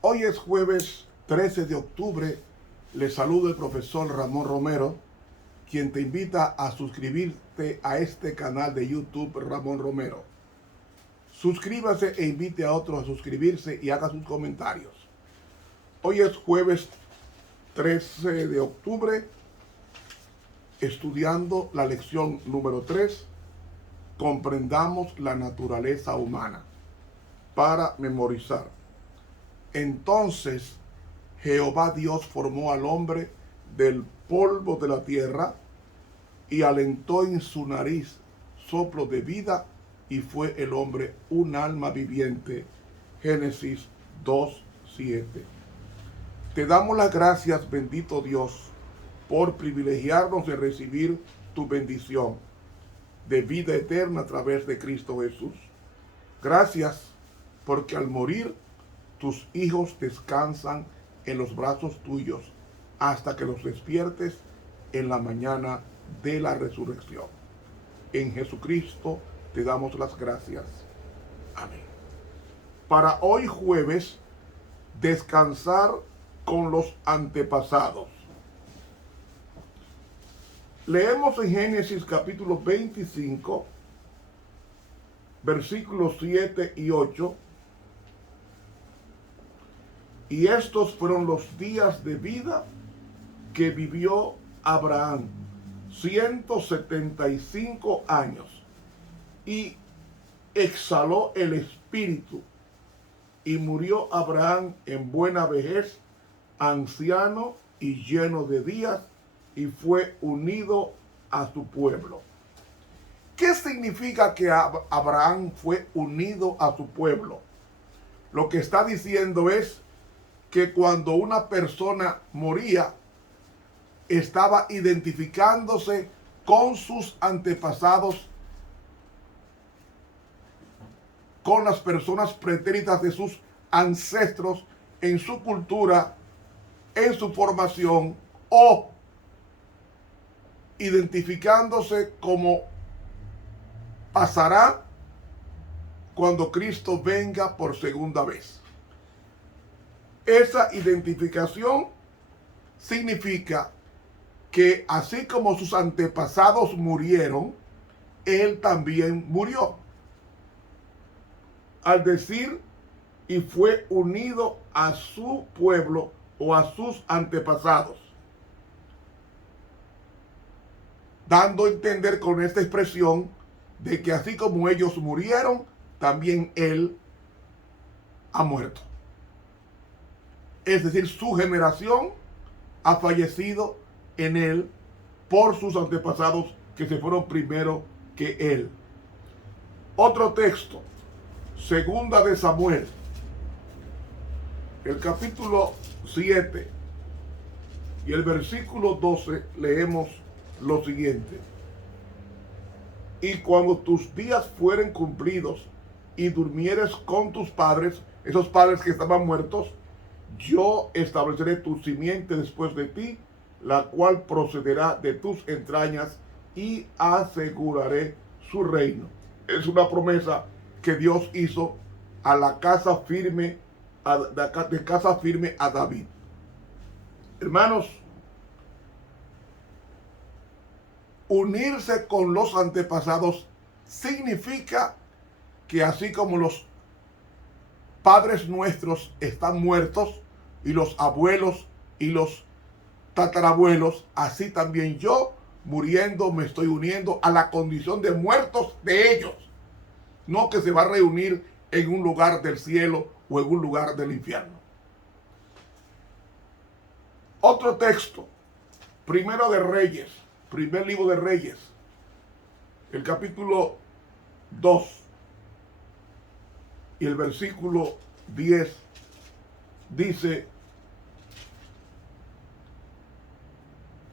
Hoy es jueves 13 de octubre. Le saluda el profesor Ramón Romero, quien te invita a suscribirte a este canal de YouTube Ramón Romero. Suscríbase e invite a otros a suscribirse y haga sus comentarios. Hoy es jueves 13 de octubre, estudiando la lección número 3, comprendamos la naturaleza humana, para memorizar. Entonces Jehová Dios formó al hombre del polvo de la tierra y alentó en su nariz soplo de vida y fue el hombre un alma viviente. Génesis 2:7. Te damos las gracias, bendito Dios, por privilegiarnos de recibir tu bendición de vida eterna a través de Cristo Jesús. Gracias porque al morir tus hijos descansan en los brazos tuyos hasta que los despiertes en la mañana de la resurrección. En Jesucristo te damos las gracias. Amén. Para hoy jueves, descansar con los antepasados. Leemos en Génesis capítulo 25, versículos 7 y 8. Y estos fueron los días de vida que vivió Abraham, 175 años, y exhaló el espíritu, y murió Abraham en buena vejez, anciano y lleno de días, y fue unido a su pueblo. ¿Qué significa que Abraham fue unido a su pueblo? Lo que está diciendo es que cuando una persona moría, estaba identificándose con sus antepasados, con las personas pretéritas de sus ancestros, en su cultura, en su formación, o identificándose como pasará cuando Cristo venga por segunda vez. Esa identificación significa que así como sus antepasados murieron, él también murió. Al decir, y fue unido a su pueblo o a sus antepasados, dando a entender con esta expresión de que así como ellos murieron, también él ha muerto. Es decir, su generación ha fallecido en él por sus antepasados que se fueron primero que él. Otro texto, segunda de Samuel, el capítulo 7 y el versículo 12, leemos lo siguiente. Y cuando tus días fueren cumplidos y durmieres con tus padres, esos padres que estaban muertos, yo estableceré tu simiente después de ti, la cual procederá de tus entrañas, y aseguraré su reino. Es una promesa que Dios hizo a la casa firme, de casa firme a David. Hermanos, unirse con los antepasados significa que así como los padres nuestros están muertos, y los abuelos y los tatarabuelos, así también yo, muriendo, me estoy uniendo a la condición de muertos de ellos. No que se va a reunir en un lugar del cielo o en un lugar del infierno. Otro texto, primero de Reyes, primer libro de Reyes, el capítulo 2 y el versículo 10 dice: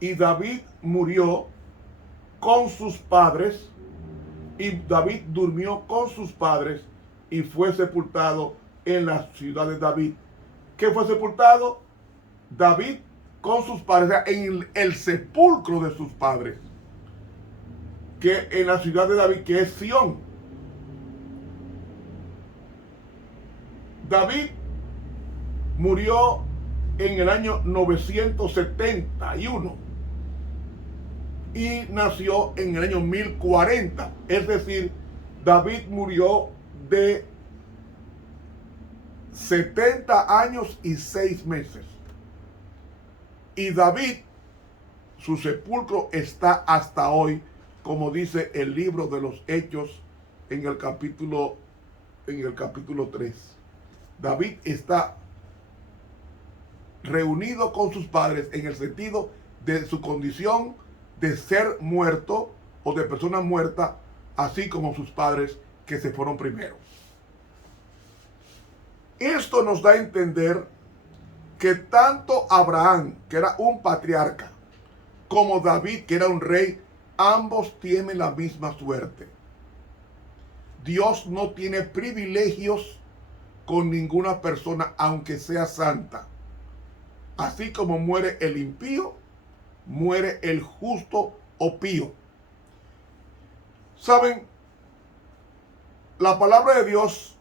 y David murió con sus padres, y David durmió con sus padres, y fue sepultado en la ciudad de David. ¿Qué fue sepultado? David con sus padres, o sea, en el sepulcro de sus padres, que en la ciudad de David, que es Sión. David murió en el año 971 y nació en el año 1040. Es decir, David murió de 70 años y 6 meses. Y David, su sepulcro está hasta hoy, como dice el libro de los Hechos en el capítulo 3. David está reunido con sus padres en el sentido de su condición de ser muerto o de persona muerta, así como sus padres que se fueron primero. Esto nos da a entender que tanto Abraham, que era un patriarca, como David, que era un rey, ambos tienen la misma suerte. Dios no tiene privilegios con ninguna persona, aunque sea santa. Así como muere el impío, muere el justo o pío. ¿Saben? La palabra de Dios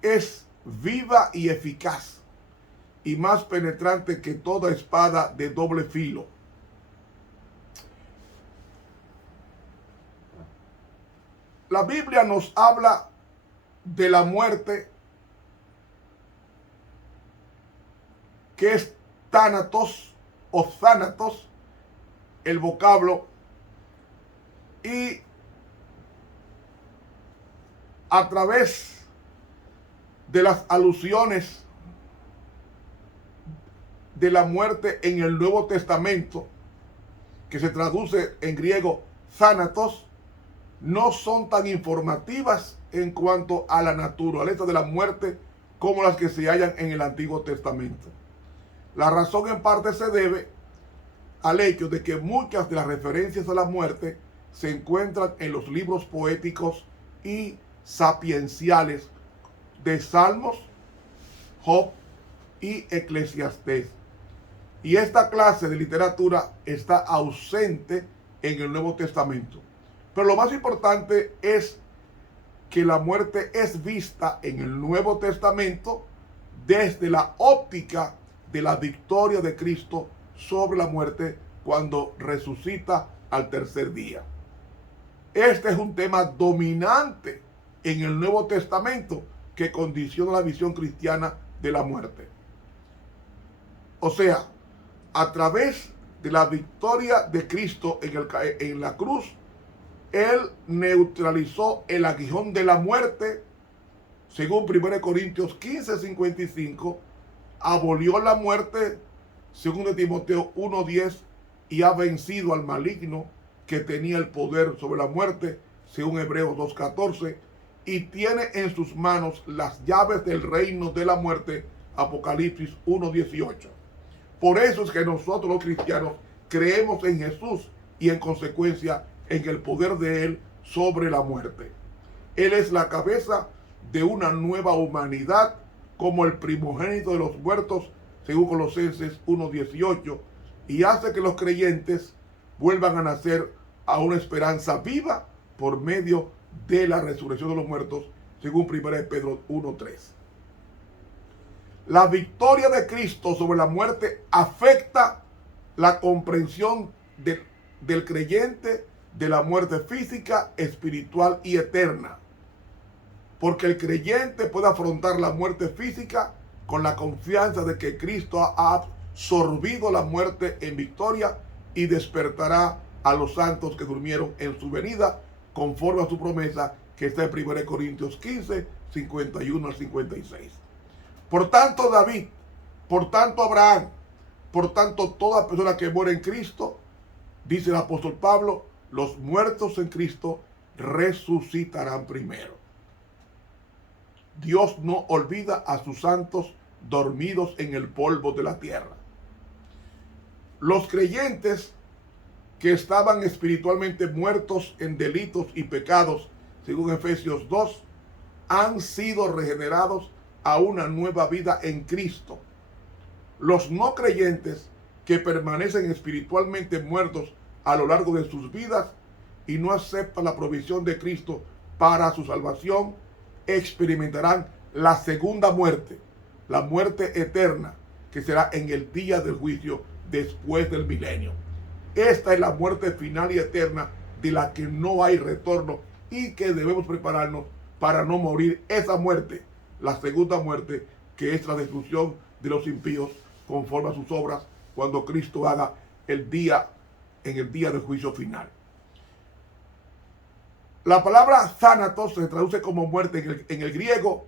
es viva y eficaz, y más penetrante que toda espada de doble filo. La Biblia nos habla de la muerte, que es tánatos o zánatos, el vocablo, y a través de las alusiones de la muerte en el Nuevo Testamento, que se traduce en griego zánatos, no son tan informativas en cuanto a la naturaleza de la muerte como las que se hallan en el Antiguo Testamento. La razón en parte se debe al hecho de que muchas de las referencias a la muerte se encuentran en los libros poéticos y sapienciales de Salmos, Job y Eclesiastés. Y esta clase de literatura está ausente en el Nuevo Testamento. Pero lo más importante es que la muerte es vista en el Nuevo Testamento desde la óptica de la victoria de Cristo sobre la muerte cuando resucita al tercer día. Este es un tema dominante en el Nuevo Testamento que condiciona la visión cristiana de la muerte. O sea, a través de la victoria de Cristo en la cruz, Él neutralizó el aguijón de la muerte, según 1 Corintios 15:55, abolió la muerte, según Timoteo 1:10, y ha vencido al maligno que tenía el poder sobre la muerte, según Hebreos 2:14, y tiene en sus manos las llaves del reino de la muerte, Apocalipsis 1:18. Por eso es que nosotros los cristianos creemos en Jesús y en consecuencia en el poder de Él sobre la muerte. Él es la cabeza de una nueva humanidad como el primogénito de los muertos, según Colosenses 1:18, y hace que los creyentes vuelvan a nacer a una esperanza viva por medio de la resurrección de los muertos, según 1 Pedro 1:3. La victoria de Cristo sobre la muerte afecta la comprensión del creyente de la muerte física, espiritual y eterna. Porque el creyente puede afrontar la muerte física con la confianza de que Cristo ha absorbido la muerte en victoria y despertará a los santos que durmieron en su venida, conforme a su promesa que está en 1 Corintios 15, 51 al 56. Por tanto, David, por tanto, Abraham, por tanto, toda persona que muere en Cristo, dice el apóstol Pablo, los muertos en Cristo resucitarán primero. Dios no olvida a sus santos dormidos en el polvo de la tierra. Los creyentes que estaban espiritualmente muertos en delitos y pecados, según Efesios 2, han sido regenerados a una nueva vida en Cristo. Los no creyentes que permanecen espiritualmente muertos a lo largo de sus vidas y no aceptan la provisión de Cristo para su salvación, experimentarán la segunda muerte, la muerte eterna, que será en el día del juicio después del milenio. Esta es la muerte final y eterna de la que no hay retorno y que debemos prepararnos para no morir esa muerte, la segunda muerte, que es la destrucción de los impíos conforme a sus obras, cuando Cristo haga en el día del juicio final. La palabra thanatos se traduce como muerte en el griego,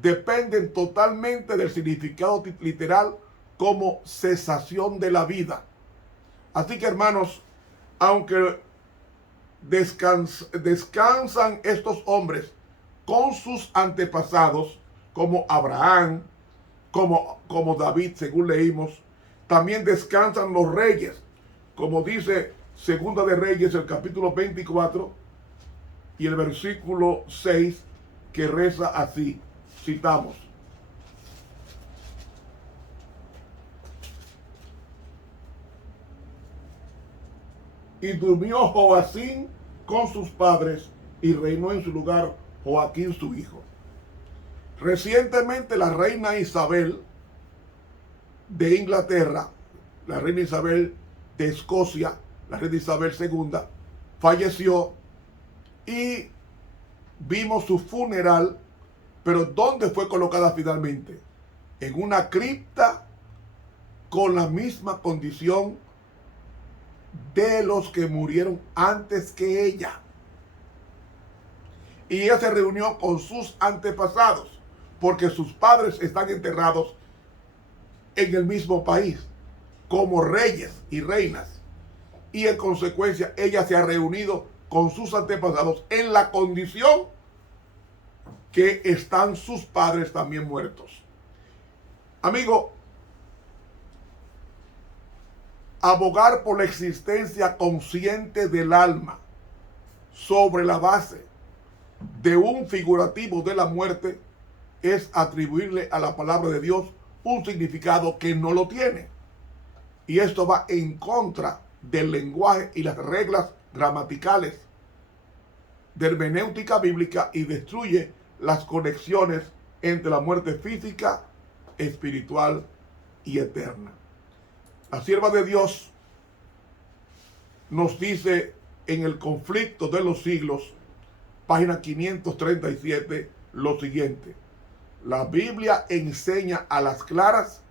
dependen totalmente del significado literal como cesación de la vida. Así que, hermanos, aunque descansan estos hombres con sus antepasados, como Abraham, como David, según leímos, también descansan los reyes, como dice Segunda de Reyes, el capítulo 24 y el versículo 6, que reza así, citamos: y durmió Joacim con sus padres y reinó en su lugar Joaquín su hijo. Recientemente la reina Isabel de Inglaterra, la reina Isabel de Escocia, la reina Isabel II, falleció y vimos su funeral, pero ¿dónde fue colocada finalmente? En una cripta con la misma condición de los que murieron antes que ella. Y ella se reunió con sus antepasados, porque sus padres están enterrados en el mismo país, como reyes y reinas. Y en consecuencia, ella se ha reunido con sus antepasados en la condición que están sus padres también muertos. Amigo, abogar por la existencia consciente del alma sobre la base de un figurativo de la muerte es atribuirle a la palabra de Dios un significado que no lo tiene. Y esto va en contra del lenguaje y las reglas gramaticales de hermenéutica bíblica y destruye las conexiones entre la muerte física, espiritual y eterna. La sierva de Dios nos dice en El conflicto de los siglos, página 537, lo siguiente: la Biblia enseña a las claras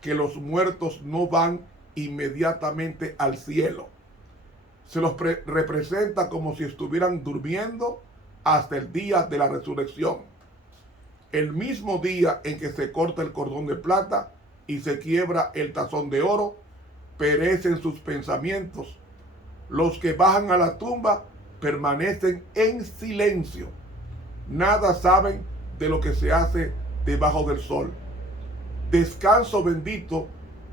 que los muertos no van inmediatamente al cielo. Se los representa como si estuvieran durmiendo hasta el día de la resurrección. El mismo día en que se corta el cordón de plata y se quiebra el tazón de oro, perecen sus pensamientos. Los que bajan a la tumba permanecen en silencio. Nada saben de lo que se hace debajo del sol. Descanso bendito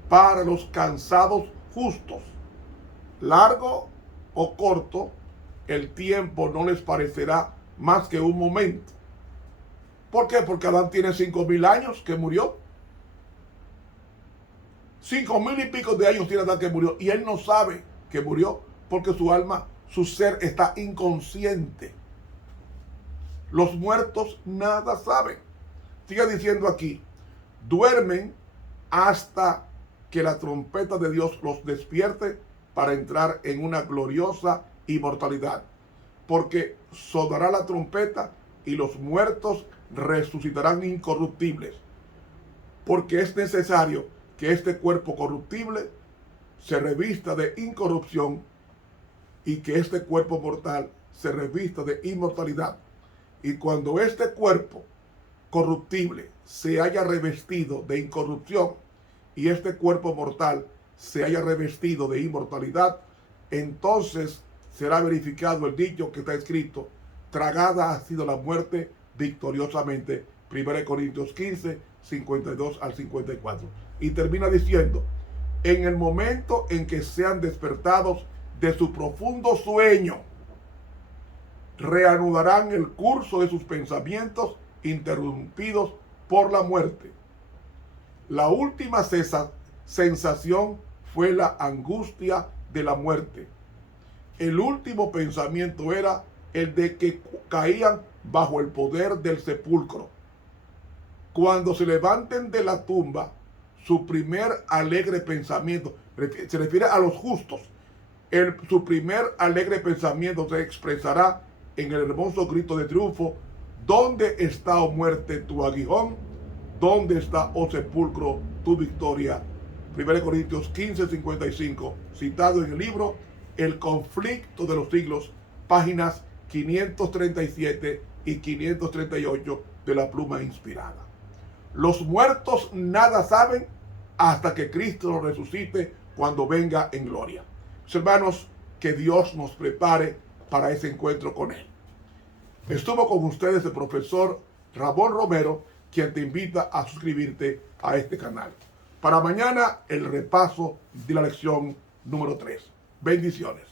para los cansados justos. Largo o corto, el tiempo no les parecerá más que un momento. ¿Por qué? Porque Adán tiene 5,000 años que murió. 5,000 y pico de años tiene Adán que murió. Y él no sabe que murió porque su alma, su ser está inconsciente. Los muertos nada saben. Sigue diciendo aquí: duermen hasta que la trompeta de Dios los despierte para entrar en una gloriosa inmortalidad. Porque sonará la trompeta y los muertos resucitarán incorruptibles. Porque es necesario que este cuerpo corruptible se revista de incorrupción y que este cuerpo mortal se revista de inmortalidad. Y cuando este cuerpo corruptible se haya revestido de incorrupción y este cuerpo mortal se haya revestido de inmortalidad, entonces será verificado el dicho que está escrito: tragada ha sido la muerte victoriosamente. 1 Corintios 15, 52 al 54. Y termina diciendo: en el momento en que sean despertados de su profundo sueño, reanudarán el curso de sus pensamientos interrumpidos por la muerte. La última sensación fue la angustia de la muerte. El último pensamiento era el de que caían bajo el poder del sepulcro. cuando se levanten de la tumba, su primer alegre pensamiento, se refiere a los justos, su primer alegre pensamiento se expresará en el hermoso grito de triunfo: ¿dónde está, oh muerte, tu aguijón? ¿Dónde está, oh sepulcro, tu victoria? 1 Corintios 15:55, citado en el libro El conflicto de los siglos, páginas 537 y 538 de la pluma inspirada. Los muertos nada saben hasta que Cristo los resucite cuando venga en gloria. Mis hermanos, que Dios nos prepare para ese encuentro con Él. Estuvo con ustedes el profesor Ramón Romero, quien te invita a suscribirte a este canal. Para mañana, el repaso de la lección número 3. Bendiciones.